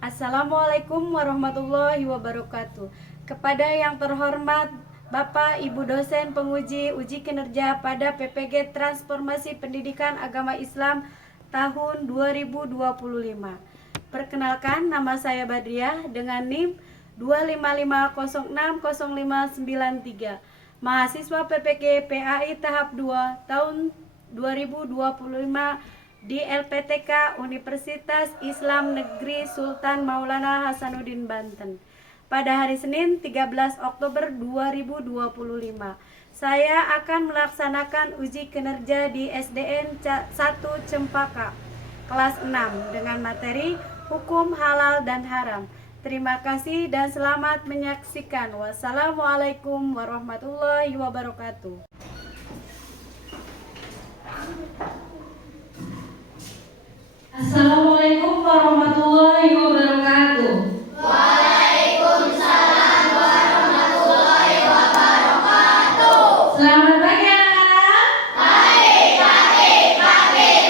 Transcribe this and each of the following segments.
Assalamualaikum warahmatullahi wabarakatuh. Kepada yang terhormat Bapak Ibu dosen penguji uji kinerja pada PPG Transformasi Pendidikan Agama Islam tahun 2025. Perkenalkan, nama saya Badriah dengan NIM 255060593. Mahasiswa PPG PAI tahap 2 tahun 2025 di LPTK Universitas Islam Negeri Sultan Maulana Hasanuddin Banten pada hari Senin 13 Oktober 2025. Saya akan melaksanakan uji kinerja di SDN 1 Cempaka kelas 6 dengan materi hukum halal dan haram. Terima kasih dan selamat menyaksikan. Wassalamualaikum warahmatullahi wabarakatuh. Assalamualaikum warahmatullahi wabarakatuh. Waalaikumsalam warahmatullahi wabarakatuh. Selamat pagi anak-anak. Pagi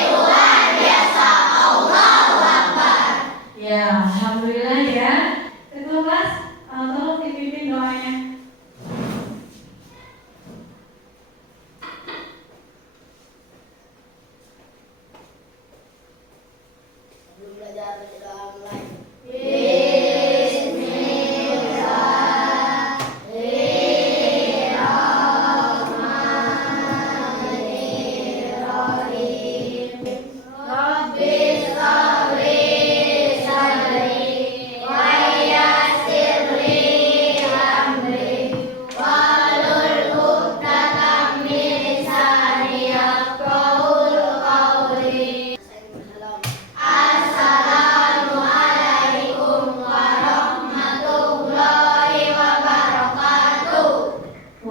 luar biasa. Allahu Akbar. Ya, alhamdulillah ya. Ketua kelas, tolong dipimpin doanya. Belum belajar sudah mulai.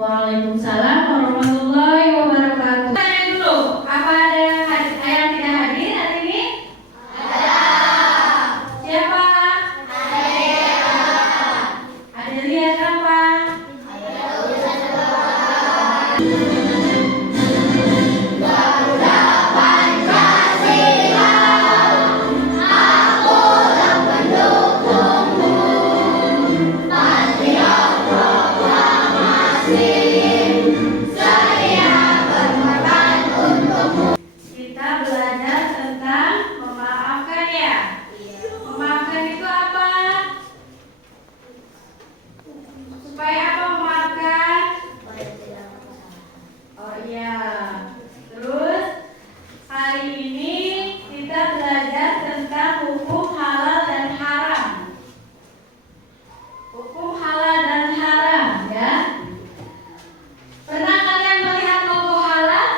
Waalaikumsalam warahmatullahi wabarakatuh. Tanya dulu, apa ada yang tidak hadir hari ini? Ada. Siapa? Ada lihat apa? Kita belajar tentang memaafkan ya. Memaafkan itu apa? Supaya apa memaafkan? Oh iya. Terus hari ini kita belajar tentang hukum halal dan haram. Hukum halal dan haram ya. Pernah kalian melihat logo halal?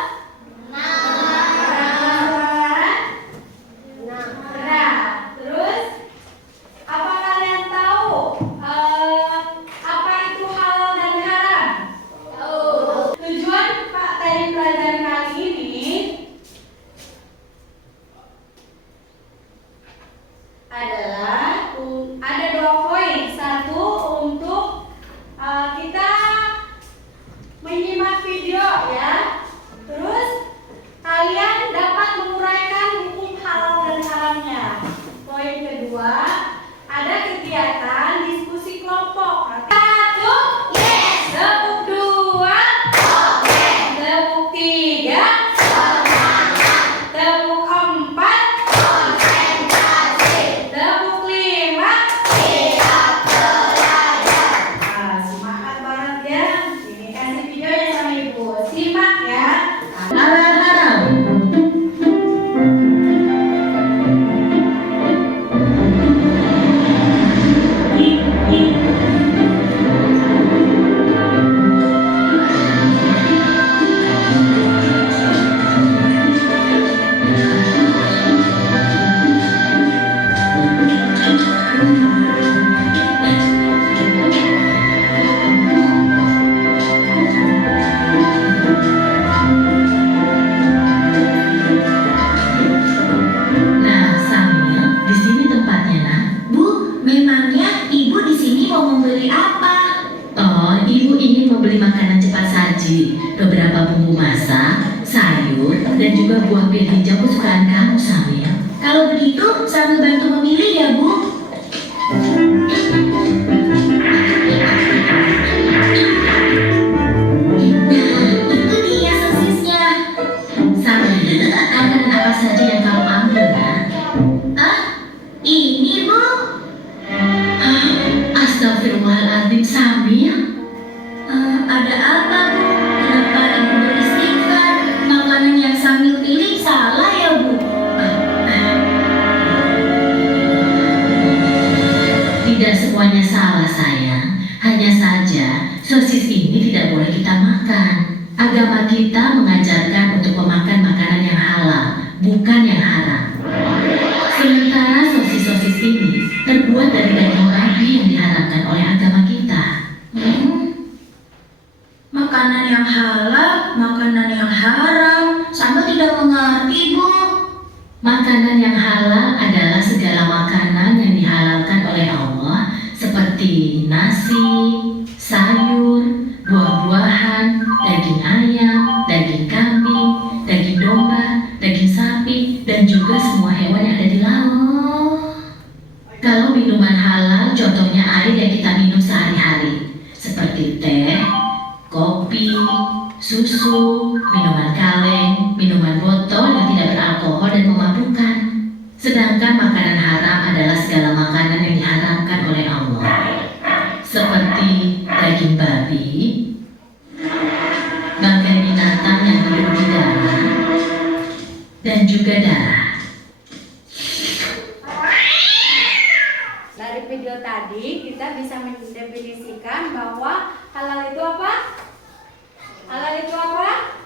Pernah. Terus apa kalian tahu apa itu halal dan haram? Tujuan dari pelajaran kali ini adalah ada 2 poin. Satu, untuk kita menyimak video ya. Terus kalian dapat menguraikan hukum halal dan haramnya. Poin kedua, ada kegiatan diskusi kelompok. Satu, yes. Tepuk dua, oke. Tepuk tiga, semangat. Tepuk empat, konsentrasi. Tepuk lima, siap belajar. Nah, semangat banget ya. Ini kasih videonya sama ibu. Simak ya. Halal haram. Nah, Samil, di sini tempatnya, nah. Bu, memangnya ibu di sini mau membeli apa? Oh, ibu ingin membeli makanan cepat saji, beberapa bumbu masak, sayur, dan juga buah pir hijau kesukaan kamu, Samil. Kalau begitu, sambil bantu memilih ya, Bu. Ini, Bu. Hah, astagfirullahaladzim, Samir. Ada apa, Bu? Kenapa Ibu beristighfar? Makanan yang Samir pilih salah ya, Bu? Tidak semuanya salah, sayang. Hanya saja, sosis ini tidak boleh kita makan. Agama kita mengajarkan untuk memakan makanan yang halal, bukan yang haram. Sementara sosis-sosis ini terbuat dari daging babi yang diharamkan oleh agama kita. Makanan yang halal, makanan yang haram, sama tidak mengerti, Bu. Makanan yang halal adalah segala makanan yang dihalalkan oleh Allah seperti nasi, sayur, buah-buahan, daging ayam, daging kambing, daging domba, daging sapi, dan juga semua hewan yang ada di laut. Kalau minuman halal, contohnya air yang kita minum sehari-hari, seperti teh, kopi, susu, minuman kaleng, minuman botol yang tidak beralkohol dan memabukkan. Sedangkan makanan haram adalah segala makanan yang diharamkan oleh Allah, seperti daging babi, bangkai binatang yang hidup di darat, dan juga darah. Dari video tadi kita bisa mendefinisikan bahwa halal itu apa? Halal itu apa?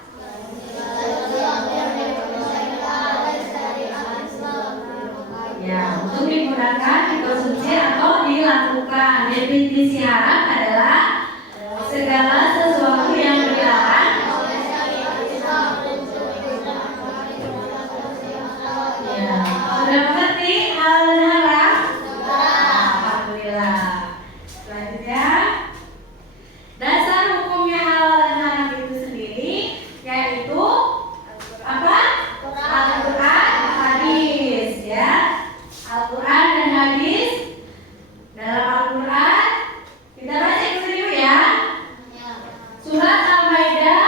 Ya, untuk digunakan, dikonsumsi atau dilakukan. Definisi haram adalah segala sesuatu yang dilarang. Ya, sudah mengerti hal dan haram? Alhamdulillah. Selanjutnya, dasar hukumnya halal dan haram itu sendiri yaitu apa? Al-Quran, hadis, ya. Al-Quran dan hadis. Dalam Al-Quran kita baca itu dulu ya. Surat Al-Maidah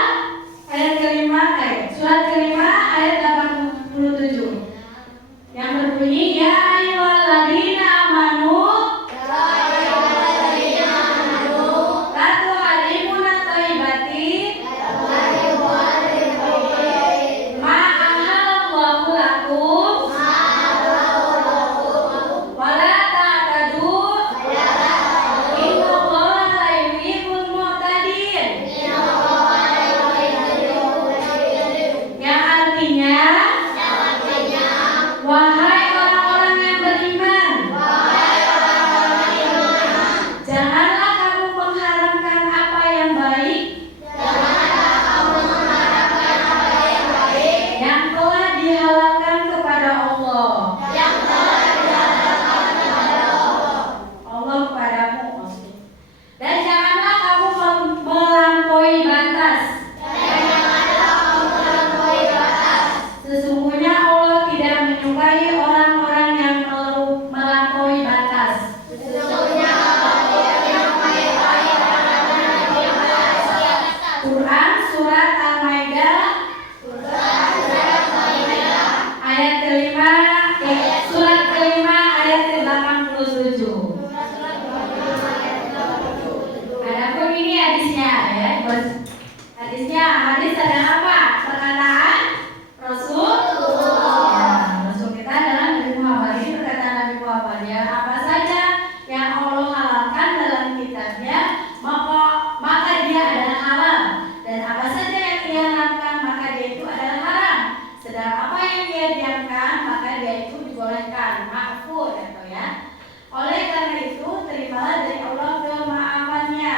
ayat kelima, surat kelima ayat 87 yang berbunyi ya ayyuhalladzina amanu la tuharrimuna thayyibati ma ahallallahu lakum wa la ta'tadu innallaha la yuhibbul mu'tadin, yang artinya wahai orang-orang yang beriman, janganlah kamu mengharamkan apa yang baik yang telah dihalalkan kepada Allah. Allah kepadamu maksudnya. Dan janganlah kamu melampaui batas. Sesungguhnya Allah tidak menyukai orang-orang yang melampaui batas. Quran surat Al-Maidah ayat kelima, surat kelima ayat ke-87. Adapun ini hadisnya ya, bos. Hadis adalah apa? Perkataan Rasul. Ya, Rasul kita adalah Nabi Muhammad. Ini perkataan Nabi Muhammad ya. Apa saja yang Allah halalkan dalam kitabnya, maka dia adalah halal. Dan apa saja yang dia haramkan, maka dia itu adalah haram. Sedang apa yang dia diamkan, maka dia itu dibolehkan, ma'fur atau ya. Oleh karena itu, terimalah dari Allah kemaafannya.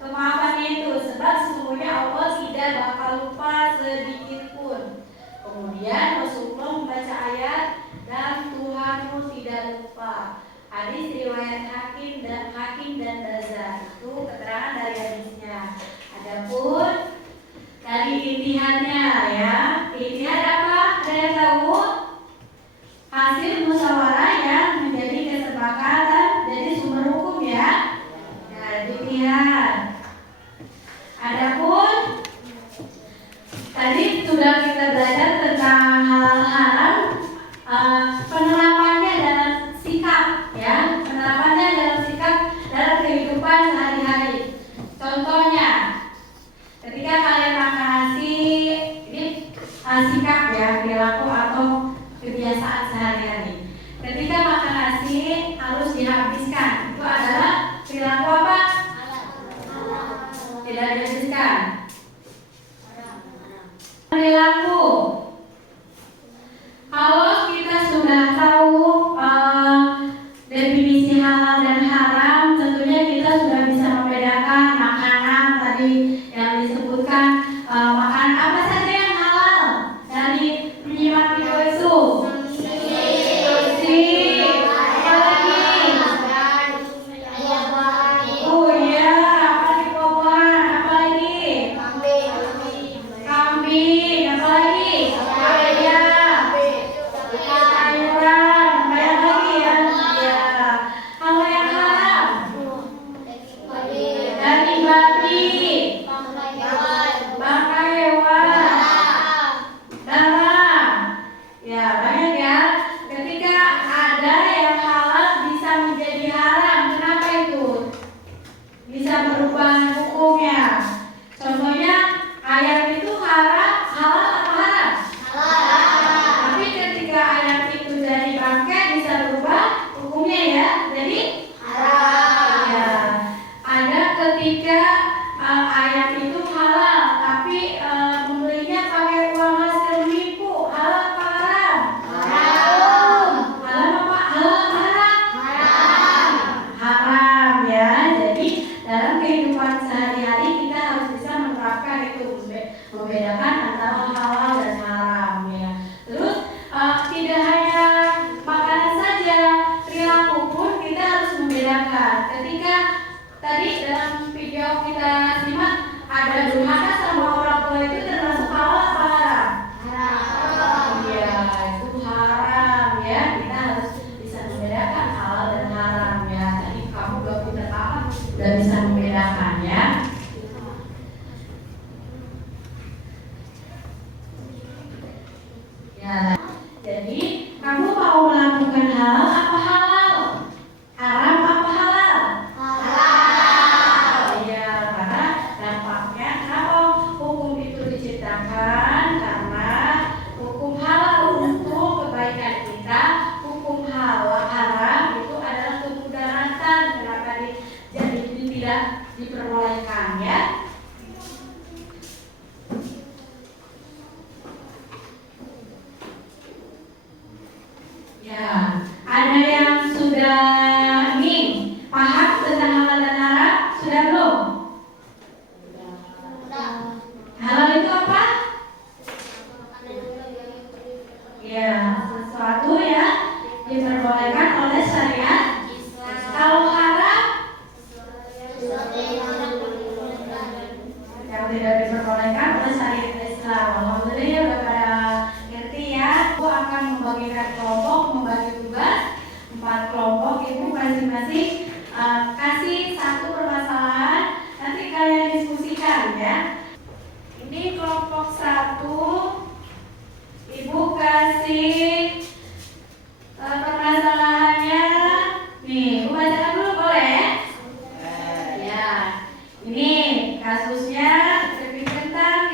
Kemaafannya itu sebab sesungguhnya Allah tidak bakal lupa sedikit pun. Kemudian Rasulullah membaca ayat dan Tuhanmu tidak lupa. Hadis riwayat Hakim dan Bazar. Itu keterangan dari hadisnya. Adapun dari intihannya ya, intihad apa? Ada yang tahu? Hasil musyawarah yang menjadi kesepakatan, jadi sumber hukum ya. Nah, intihad. Adapun tadi sudah kita belajar tentang halal haram, penerapannya dalam ketika tadi dalam video kita simak ada durhaka sama orang tua itu termasuk halal apa haram? Haram. Iya, itu haram ya. Kita harus bisa membedakan halal dan haram ya. Tadi kamu belum pintar apa? Udah bisa membedakan ya. Ya, jadi kamu mau melakukan halal apa halal? Haram apa halal? Halal. Iya, karena dampaknya kenapa hukum itu diciptakan? Karena hukum halal untuk kebaikan kita, hukum halal haram itu adalah kemudaratan. Kenapa jadi tidak diperbolehkan ya? Ya, ada yang sudah nih paham tentang halal dan haram? Sudah belum? Halal itu apa? Ya, sesuatu yang diperbolehkan oleh syariat. Kalau haram yang tidak diperbolehkan oleh syariat Islam. Alhamdulillah udah pada ngerti ya. Aku akan membagikan kelompok, membagi tugas 4 kelompok. Ibu masing-masing kasih satu permasalahan. Nanti kalian diskusikan ya. Ini kelompok 1. Ibu kasih permasalahannya. Nih, ibu bacakan dulu boleh? Ya. Ini kasusnya lebih tentang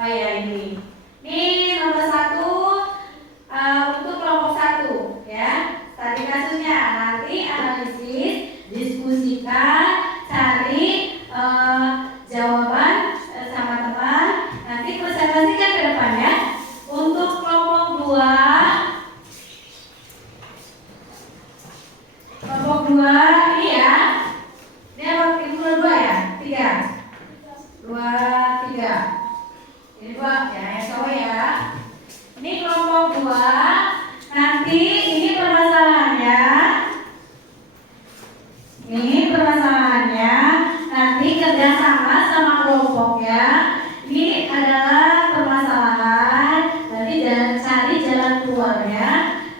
oh ya ini. Ini nomor 1 untuk kelompok 1 ya. Tadi kasusnya nanti analisis, diskusikan, cari jawaban sama teman. Nanti presentasikan ke depan ya. Untuk kelompok 2 ini ya. Ini apa? Ini 2 ya? 3 2, 3. Ini 2 ya, yang cowok ya. Ini kelompok 2. Nanti ini permasalahannya. Ini permasalahannya. Nanti kerjasama sama kelompoknya. Ini adalah permasalahan. Nanti cari jalan keluarnya.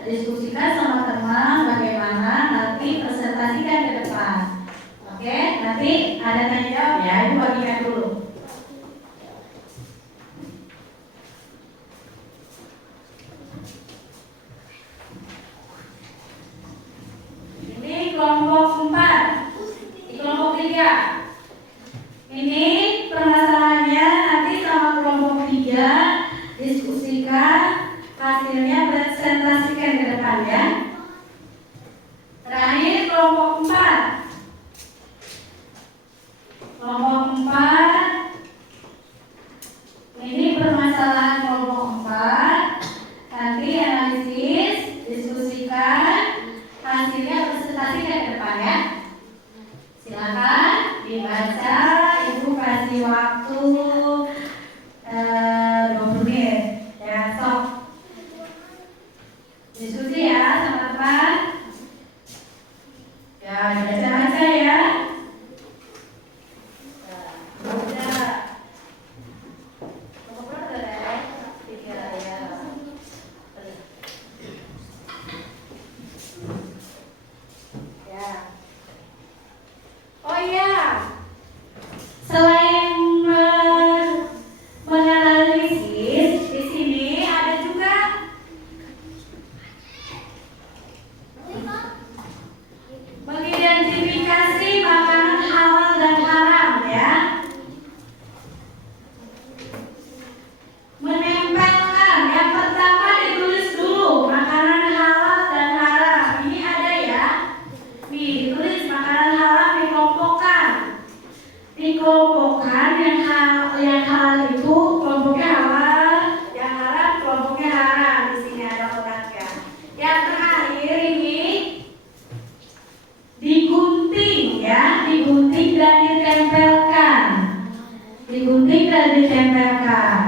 Diskusikan sama teman bagaimana. Nanti presentasikan ke depan. Oke, nanti ada tanya jawab ya. Ibu bagikan dulu. Ini kelompok 4. Di kelompok 3. Ini permasalahannya nanti sama kelompok 3 diskusikan, hasilnya presentasikan ke depan ya. Terakhir kelompok 4. Kelompok 4. Ini permasalahan kelompok 4. Nanti analisis, diskusikan, hasilnya presentasikan ke depan ya. Silakan dibaca. Ibu kasih waktu 20 menit ya. Sok diskusi ya sama teman. Ya, baca-baca ya. Oh iya, selain menganalisis, di sini ada juga mengidentifikasi makanan halal dan haram ya. Menempelkan, yang pertama ditulis dulu makanan halal dan haram. Ini ada ya. Nih, ditulis makanan halal dikelompokkan. Dikelompokkan yang halal itu kelompoknya halal, yang haram kelompoknya haram. Di sini ada kotaknya. Yang terakhir ini digunting ya, digunting dan ditempelkan. Digunting dan ditempelkan.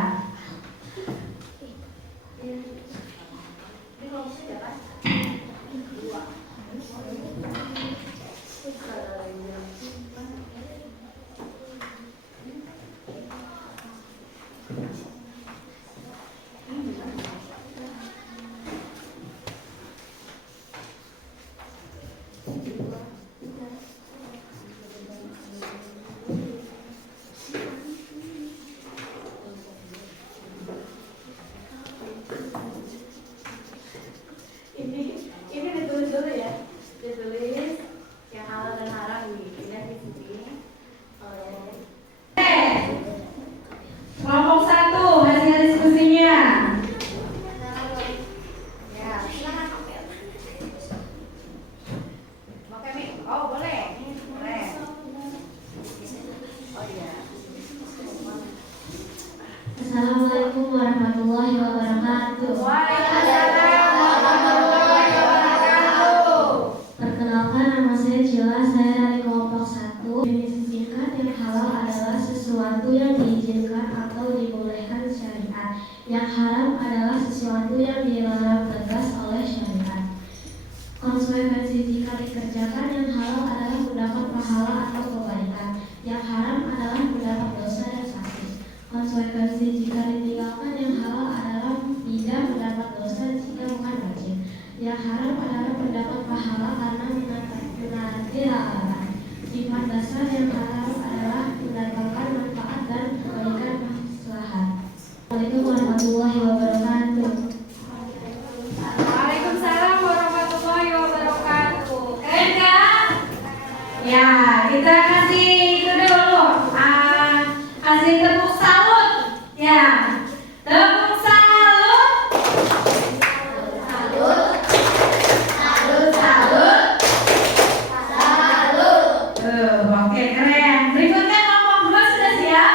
konsekuensi jika dikerjakan. Yang halal adalah mendapat pahala atau kebaikan. Yang haram adalah mendapat dosa dan sakit. Konsekuensi jika ditinggalkan. Yang halal adalah tidak mendapat dosa jika bukan wajib. Yang haram adalah mendapat pahala karena menaati larangan. Sifat dasar yang haram adalah mendatangkan manfaat dan kebaikan maslahat. Assalamualaikum warahmatullahi wabarakatuh. Waalaikumsalam warahmatullahi wabarakatuh. Keren nggak? Ya, kita kasih itu dulu. Kasih tepuk salut. Ya, tepuk salut. Salut. Salut. Oke, keren. Berikutnya kelompok 2 sudah siap?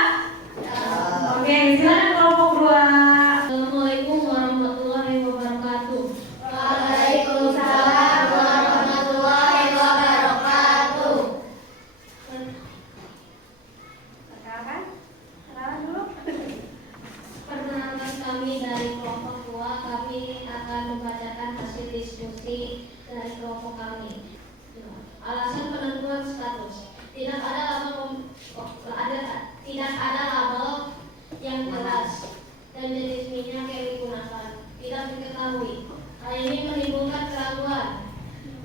Oke, silakan kelompok 2. Assalamualaikum warahmatullahi wabarakatuh. Waalaikumsalam warahmatullahi wabarakatuh. Perkenalkan. Kenalan dulu. Perkenalkan, kami dari kelompok 2. Kami akan membacakan hasil diskusi dari kelompok kami. Alasan penentuan status. Tidak ada label yang jelas dan jenis minyak yang digunakan tidak diketahui. Hal ini menimbulkan keraguan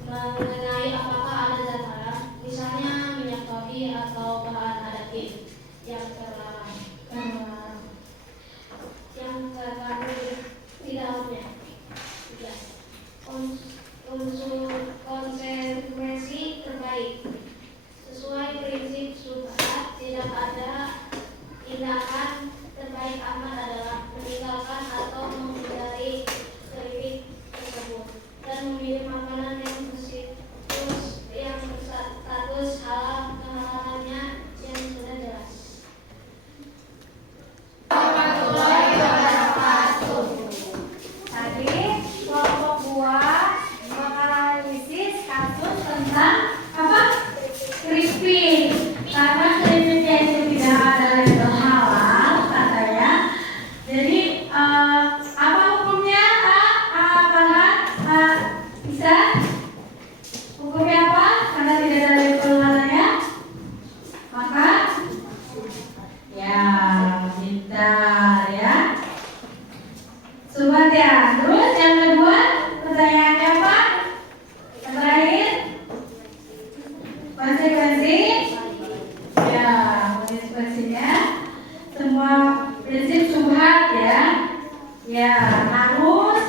mengenai apakah ada zat haram, misalnya minyak babi atau bahan aditip yang terlarang yang terkandung di dalamnya. Ya. Unsur konsekuensi terbaik sesuai prinsip subhat, tidak ada tindakan terbaik aman adalah meninggalkan atau menghindari kritik tersebut dan memilih makanan yang berstatus halal, kehalalannya yang sudah jelas. Warahmatullahi wabarakatuh. Tadi kelompok 2 menganalisis kasus tentang apa? Keripik. Karena keripiknya itu tidak ada label halal katanya. Jadi apa hukumnya? Bisa? Hukumnya apa? Karena tidak ada label halalnya. Maka ya pintar ya. Sobat ya. Terus yang kedua, pertanyaannya apa? Yang terakhir, konsekuensi. Ya, konsekuensinya semua prinsip subhat ya. Ya, harus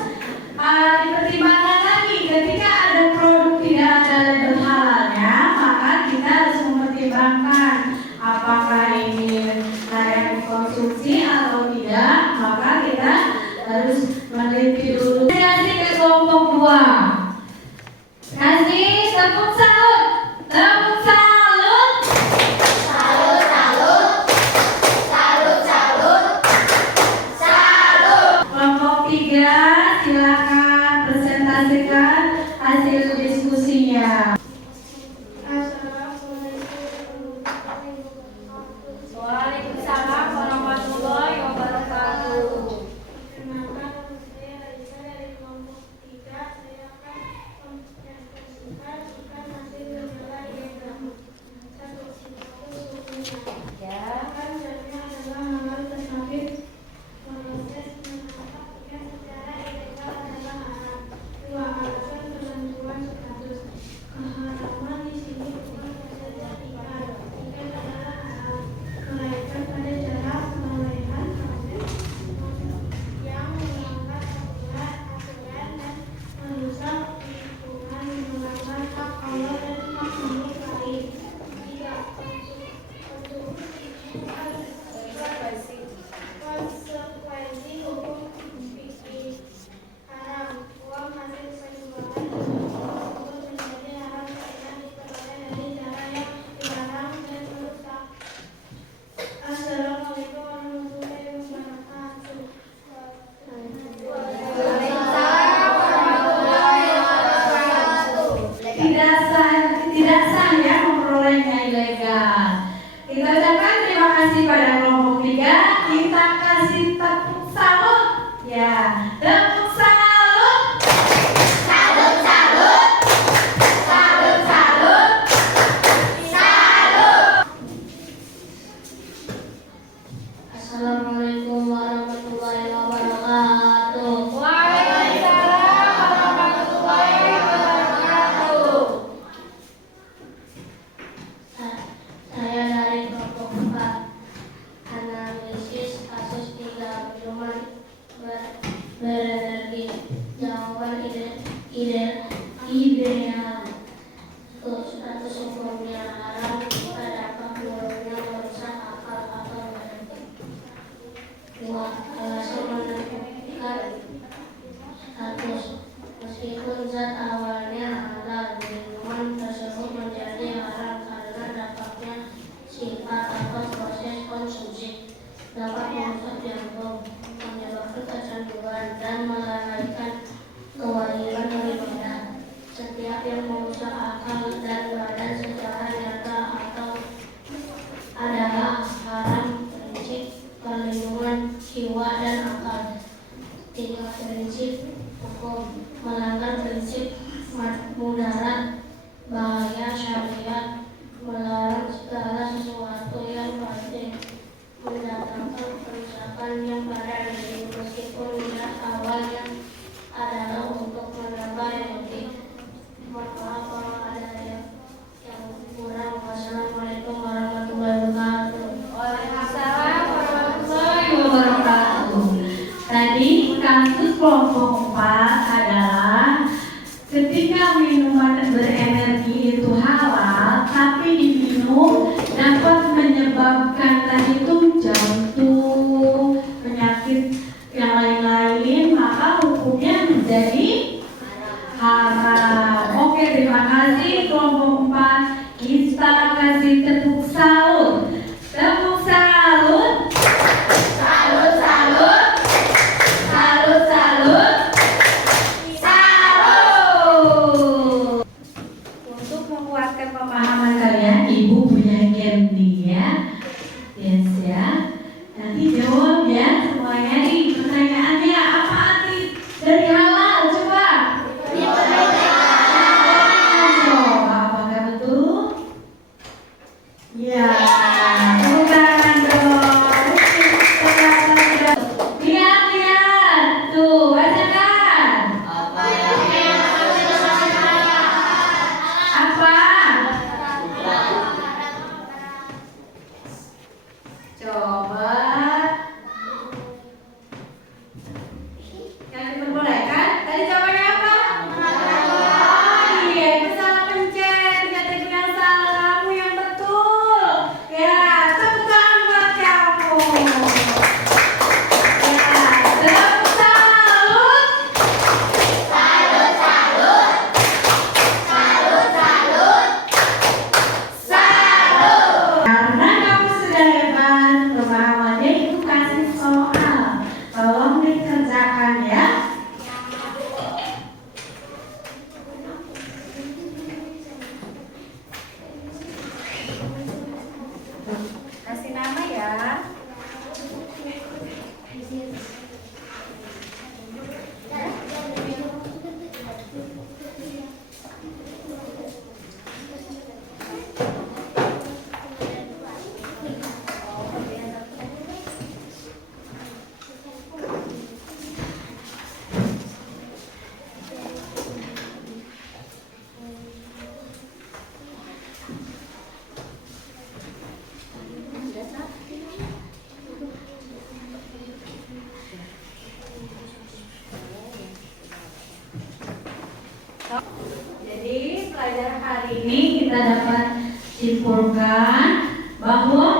dipertimbangkan lagi ketika ada produk tidak ada label halalnya, maka kita harus mempertimbangkan apakah ini layak dikonsumsi atau tidak. Maka kita harus meneliti dulu. Kasih ke kelompok 2. Kasih tepuk salut. Tepuk salut. Kelompok 3, silakan presentasikan hasil diskusinya. Waalaikumsalam warahmatullahi wabarakatuh. Perkenalkan, saya Raisa dari kelompok 3. Saya akan mempresentasikan hasil gejala ilegal. 1. Suhunya. Kan zatnya adalah halal, tetapi proses menangkap ikan secara ilegal adalah haram. 2. Alasan penentuan status. Keharaman di sini bukan saja ikan. Ikan adalah haram, melainkan pada cara perolehan proses yang melanggar aturan dan merusak lingkungan, melanggar hak Allah dan hak makhluk lain. 3. Konsekuensi hukum fikih haram. Uang hasil penjualan tersebut menjadi haram karena diperoleh dari cara yang dilarang dan merusak. Assalamualaikum warahmatullahi wabarakatuh. Tidak sah ya memperolehnya ilegal. Kita ucapkan terima kasih pada kelompok 3. Kita kasih tepuk salut. Ya, tepuk salut. secara akal dan badan secara nyata atau adalah haram prinsip perlindungan jiwa dan akal. 3. Prinsip hukum melanggar prinsip mudarat bahaya syariat, melarang segala sesuatu yang pasti mendatangkan kerusakan yang pada diri meskipun niat awalnya adalah untuk menambah yang lebih. Mohon maaf kalau ada yang kurang. Wassalamualaikum warahmatullahi wabarakatuh. Waalaikumsalam warahmatullahi wabarakatuh. Tadi kasus kelompok 4 adalah ketika minuman berenergi itu halal, tapi diminum dapat menyebabkan tadi itu jantung, penyakit yang lain-lain, maka hukumnya menjadi haram. Oke, terima kasih kelompok 4. Kita kasih tepuk salut. Tepuk salut. Salut, salut. Salut, salut. Salut. Untuk menguatkan pemahaman kalian, Ibu punya game nih ya. Yes ya. Nanti jawab ya semuanya nih pertanyaannya. Apa arti dari halal? Coba. Apakah betul? Ya. Tepuk tangan dong. Lihat. Tuh, bacakan. Apa? Coba. Yang diperbolehkan? Tadi jawabannya apa? Oh iya, itu salah pencet. Kategori yang salah, kamu yang betul. Ya, tepuk tangan buat kamu. Ya, tepuk salut. Salut, salut. Salut, salut. Salut. Karena kamu sudah hebat, pemahamannya itu kasih soal. Tolong dikerjakan ya. Kasih nama ya. Jadi pelajaran hari ini kita dapat simpulkan bahwa